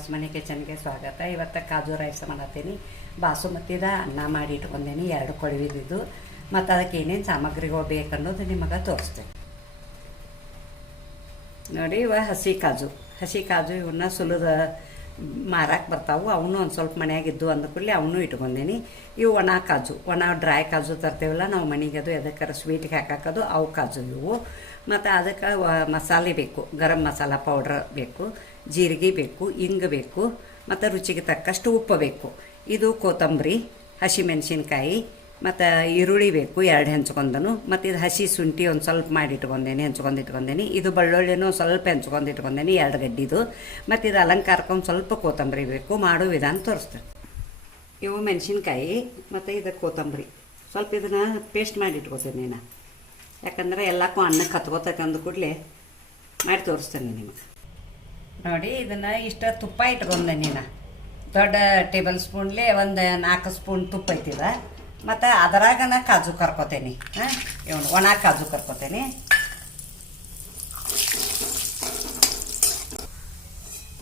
ಹೊಸಮನೆ ಕಿಚನ್ಗೆ ಸ್ವಾಗತ. ಇವತ್ತು ಕಾಜು ರೈಸ್ ಮಾಡತ್ತೀನಿ. ಬಾಸುಮತಿದ ಅನ್ನ ಮಾಡಿ ಇಟ್ಕೊಂಡೇನಿ, 2 ಕೊಳವಿದ್ದು. ಮತ್ತು ಅದಕ್ಕೆ ಏನೇನು ಸಾಮಗ್ರಿಗಳು ಬೇಕನ್ನೋದು ನಿಮಗೆ ತೋರಿಸ್ತೇನೆ ನೋಡಿ. ಇವ ಹಸಿ ಕಾಜು ಇವನ್ನ ಸುಲಿದ ಮಾರಕ್ಕೆ ಬರ್ತಾವೆ. ಅವನು ಒಂದು ಸ್ವಲ್ಪ ಮನೆಯಾಗಿದ್ದು ಅಂದ ಕೂಡಲೇ ಅವನು ಇಟ್ಕೊಂಡೇನಿ. ಇವು ಒಣ ಡ್ರೈ ಕಾಜು ತರ್ತೇವಲ್ಲ ನಾವು ಮನೆಗೆ, ಅದು ಎದಕ್ಕಾರ ಸ್ವೀಟ್ಗೆ ಹಾಕಾಕೋದು ಅವು ಕಾಜು ಇವು. ಮತ್ತು ಅದಕ್ಕೆ ಮಸಾಲೆ ಬೇಕು, ಗರಂ ಮಸಾಲ ಪೌಡ್ರ್ ಬೇಕು, ಜೀರಿಗೆ ಬೇಕು, ಇಂಗು ಬೇಕು, ಮತ್ತು ರುಚಿಗೆ ತಕ್ಕಷ್ಟು ಉಪ್ಪು ಬೇಕು. ಇದು ಕೊತ್ತಂಬರಿ, ಹಸಿಮೆಣಸಿನ್ಕಾಯಿ ಮತ್ತು ಈರುಳ್ಳಿ ಬೇಕು 2 ಹೆಂಚ್ಕೊಂಡನು. ಮತ್ತು ಇದು ಹಸಿ ಶುಂಠಿ ಒಂದು ಸ್ವಲ್ಪ ಮಾಡಿ ಹೆಂಚ್ಕೊಂಡಿಟ್ಕೊಂಡೇನಿ. ಇದು ಬೆಳ್ಳುಳ್ಳಿನೂ ಸ್ವಲ್ಪ ಹೆಂಚ್ಕೊಂಡಿಟ್ಕೊಂಡೇನಿ, 2 ಗಡ್ಡಿದು. ಮತ್ತು ಇದು ಅಲಂಕಾರಕ್ಕೆ ಒಂದು ಸ್ವಲ್ಪ ಕೊತ್ತಂಬರಿ ಬೇಕು. ಮಾಡೋ ವಿಧಾನ ತೋರಿಸ್ತೇನೆ. ಇವು ಮೆಣಸಿನ್ಕಾಯಿ ಮತ್ತು ಇದು ಕೊತ್ತಂಬರಿ ಸ್ವಲ್ಪ ಇದನ್ನು ಪೇಸ್ಟ್ ಮಾಡಿ ಇಟ್ಕೋತೀನಿ ನಾನು, ಯಾಕಂದರೆ ಎಲ್ಲಕ್ಕೂ ಅನ್ನಕ್ಕೆ ಹತ್ಕೋತೈತೆ ಅಂದ ಕೂಡಲೇ ಮಾಡಿ ತೋರಿಸ್ತೇನೆ ನಿಮಗೆ ನೋಡಿ. ಇದನ್ನು ಇಷ್ಟ ತುಪ್ಪ ಇಟ್ಕೊಂಡೆ ನೀನು, ದೊಡ್ಡ ಟೇಬಲ್ ಸ್ಪೂನ್ಲಿ ಒಂದು 4 ಸ್ಪೂನ್ ತುಪ್ಪ ಐತಿದ. ಮತ್ತು ಅದರಾಗ ಕಾಜು ಕರ್ಕೋತೇನೆ. ಇವನು ಒಣ ಕಾಜು ಕರ್ಕೋತೇನೆ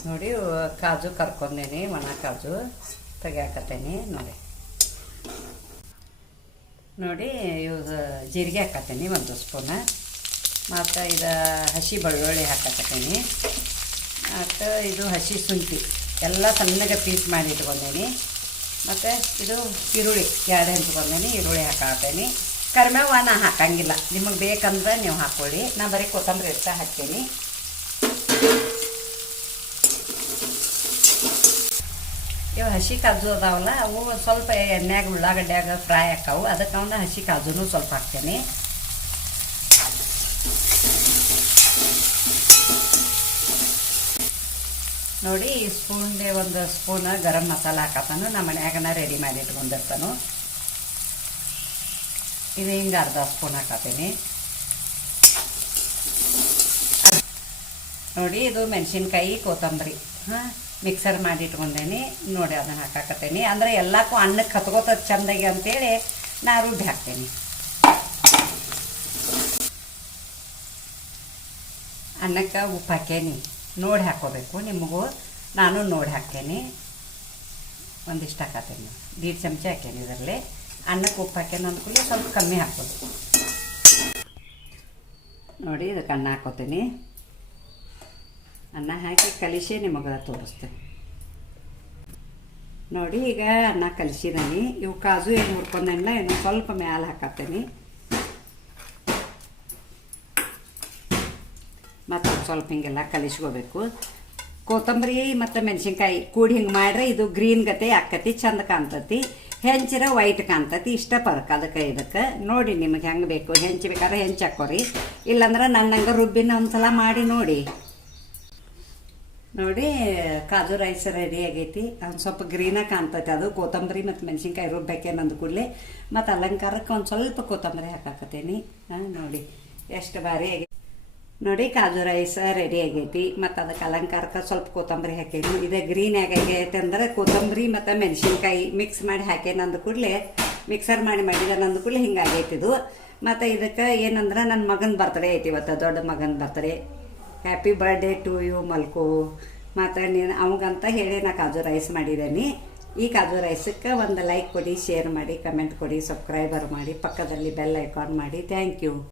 ನೋಡಿ. ಕಾಜು ಕರ್ಕೊಂಡೇನಿ, ಒಣ ಕಾಜು ತೆಗಿಯಾಕತ್ತೇನೆ ನೋಡಿ. ಇವು ಜೀರಿಗೆ ಹಾಕತ್ತೇನೆ 1 ಸ್ಪೂನ್. ಮತ್ತು ಇದು ಹಸಿ ಬೆಳ್ಳುಳ್ಳಿ ಹಾಕತ್ತೇನೆ. ಮತ್ತು ಇದು ಹಸಿ ಶುಂಠಿ ಎಲ್ಲ ಸಣ್ಣಗೆ ಪೀಸ್ ಮಾಡಿ ಇಟ್ಕೊಂಡೇನಿ. ಮತ್ತು ಇದು ಈರುಳ್ಳಿ 2 ಹೆಂಚ್ಕೊಂಡೇನಿ, ಈರುಳ್ಳಿ ಹಾಕತ್ತೇನೆ. ಕರಿಬೇವು ನಾ ಹಾಕಂಗಿಲ್ಲ, ನಿಮಗೆ ಬೇಕಂದ್ರೆ ನೀವು ಹಾಕ್ಕೊಳ್ಳಿ. ನಾ ಬರೀ ಕೊತ್ತಂಬರಿ ಇಷ್ಟ ಹಾಕ್ತೀನಿ. ಇವು ಹಸಿ ಕಾಜು ಅದಾವಲ್ಲ, ಅವು ಸ್ವಲ್ಪ ಎಣ್ಣೆಯಾಗ ಉಳ್ಳಾಗಡ್ಡ್ಯಾಗ ಫ್ರೈ ಹಾಕಾವು, ಅದಕ್ಕೆ ಅವನ್ನ ಹಸಿ ಕಾಜುನೂ ಸ್ವಲ್ಪ ಹಾಕ್ತೇನೆ. ನೋಡಿ, ಈ ಸ್ಪೂನ್ಗೆ 1 ಸ್ಪೂನ್ ಗರಂ ಮಸಾಲ ಹಾಕತ್ತಾನು. ನಮ್ಮ ಮನ್ಯಾಗನ ರೆಡಿ ಮಾಡಿ ಇಟ್ಕೊಂಡಿರ್ತಾನು. ಇದು ಹಿಂಗೆ 1/2 ಸ್ಪೂನ್ ಹಾಕತ್ತೀನಿ ನೋಡಿ. ಇದು ಮೆಣಸಿನ್ಕಾಯಿ ಕೊತ್ತಂಬರಿ ಮಿಕ್ಸರ್ ಮಾಡಿ ಇಟ್ಕೊಂಡೇನಿ ನೋಡಿ, ಅದನ್ನು ಹಾಕಾಕತ್ತೇನೆ. ಅಂದರೆ ಎಲ್ಲಕ್ಕೂ ಅನ್ನಕ್ಕೆ ಹತ್ಕೋತದ ಚೆಂದಾಗಿ ಅಂತೇಳಿ ನಾ ರುಬ್ಬಿ ಹಾಕ್ತೇನೆ. ಅನ್ನಕ್ಕೆ ಉಪ್ಪು ಹಾಕೇನಿ, ನೋಡಿ ಹಾಕ್ಕೋಬೇಕು ನಿಮಗೂ. ನಾನು ನೋಡಿ ಹಾಕ್ತೇನೆ, ಒಂದಿಷ್ಟು ಹಾಕತ್ತೇನೆ, 1.5 ಚಮಚ ಹಾಕೇನಿ. ಇದರಲ್ಲಿ ಅನ್ನಕ್ಕೆ ಉಪ್ಪು ಹಾಕೇನಿ ಅಂದ್ಕೂಡಲೇ ಸ್ವಲ್ಪ ಕಮ್ಮಿ ಹಾಕೋದು ನೋಡಿ. ಇದಕ್ಕೆ ಅನ್ನ ಹಾಕೋತೀನಿ. ಅನ್ನ ಹಾಕಿ ಕಲಿಸಿ ನಿಮಗೆ ತೋರಿಸ್ತೇನೆ ನೋಡಿ. ಈಗ ಅನ್ನ ಕಲಿಸಿದೀನಿ. ಇವು ಕಾಜು ಏನು ಹುರ್ಕೊಂಡೇನಿಲ್ಲ, ಇನ್ನು ಸ್ವಲ್ಪ ಮ್ಯಾಲೆ ಹಾಕತ್ತೇನೆ. ಮತ್ತು ಸ್ವಲ್ಪ ಹಿಂಗೆಲ್ಲ ಕಲಿಸ್ಕೋಬೇಕು. ಕೊತ್ತಂಬರಿ ಮತ್ತು ಮೆಣಸಿನ್ಕಾಯಿ ಕೂಡಿ ಹಿಂಗೆ ಮಾಡ್ರೆ ಇದು ಗ್ರೀನ್ ಗತೆ ಆಕತಿ, ಚಂದ ಕಾಣ್ತತಿ. ಹೆಂಚಿರ ವೈಟ್ ಕಾಣ್ತತಿ. ಇಷ್ಟ ಪರ್ಕ್ ಅದಕ್ಕೆ ಇದಕ್ಕೆ ನೋಡಿ. ನಿಮಗೆ ಹೆಂಗೆ ಬೇಕು ಹೆಂಚ್ಬೇಕಾದ್ರೆ ಹೆಂಚು ಹಾಕೋರಿ, ಇಲ್ಲಾಂದ್ರೆ ನನ್ನಂಗೆ ರುಬ್ಬಿನ ಒಂದ್ಸಲ ಮಾಡಿ ನೋಡಿ. ಕಾಜು ರೈಸ್ ರೆಡಿ ಆಗೈತಿ. ಒಂದು ಸ್ವಲ್ಪ ಗ್ರೀನಾಗಿ ಕಾಣ್ತೈತೆ, ಅದು ಕೊತ್ತಂಬರಿ ಮತ್ತು ಮೆಣಸಿನ್ಕಾಯಿ ರುಬ್ಬೇಕೇನು ಅಂದ ಕೂಡಲೇ. ಮತ್ತು ಅಲಂಕಾರಕ್ಕೆ ಒಂದು ಸ್ವಲ್ಪ ಕೊತ್ತಂಬರಿ ಹಾಕಾಕತ್ತೀನಿ ನೋಡಿ. ಎಷ್ಟು ಭಾರಿ ಆಗೈತಿ ನೋಡಿ. ಕಾಜು ರೈಸ್ ರೆಡಿ ಆಗೈತಿ. ಮತ್ತು ಅದಕ್ಕೆ ಅಲಂಕಾರಕ್ಕೆ ಸ್ವಲ್ಪ ಕೊತ್ತಂಬರಿ ಹಾಕೇನಿ. ಇದೇ ಗ್ರೀನ್ ಆಗೈತೆ ಅಂದ್ರೆ ಕೊತ್ತಂಬರಿ ಮತ್ತು ಮೆಣಸಿನ್ಕಾಯಿ ಮಿಕ್ಸ್ ಮಾಡಿ ಹಾಕೇನಿ ಅಂದ ಕೂಡಲೇ, ಮಿಕ್ಸರ್ ಮಾಡಿದ ಅಂದ ಕೂಡಲೇ ಹಿಂಗಾಗೈತಿದು. ಮತ್ತು ಇದಕ್ಕೆ ಏನಂದ್ರೆ ನನ್ನ ಮಗನ ಬರ್ತ್ಡೇ ಐತಿ ಇವತ್ತು, ದೊಡ್ಡ ಮಗನ birthday. Happy birthday to you ಮಲ್ಕೋ. ಮತ್ತು ನೀನು ಅವಂಗಂತ ಹೇಳಿ ನಾ ಕಾಜು ರೈಸ್ ಮಾಡಿದ್ದೇನೆ. ಈ ಕಾಜು ರೈಸಕ್ಕೆ ಒಂದು ಲೈಕ್ ಕೊಡಿ, ಶೇರ್ ಮಾಡಿ, ಕಮೆಂಟ್ ಕೊಡಿ, ಸಬ್ಸ್ಕ್ರೈಬರ್ ಮಾಡಿ, ಪಕ್ಕದಲ್ಲಿ ಬೆಲ್ ಐಕಾನ್ ಮಾಡಿ. Thank you.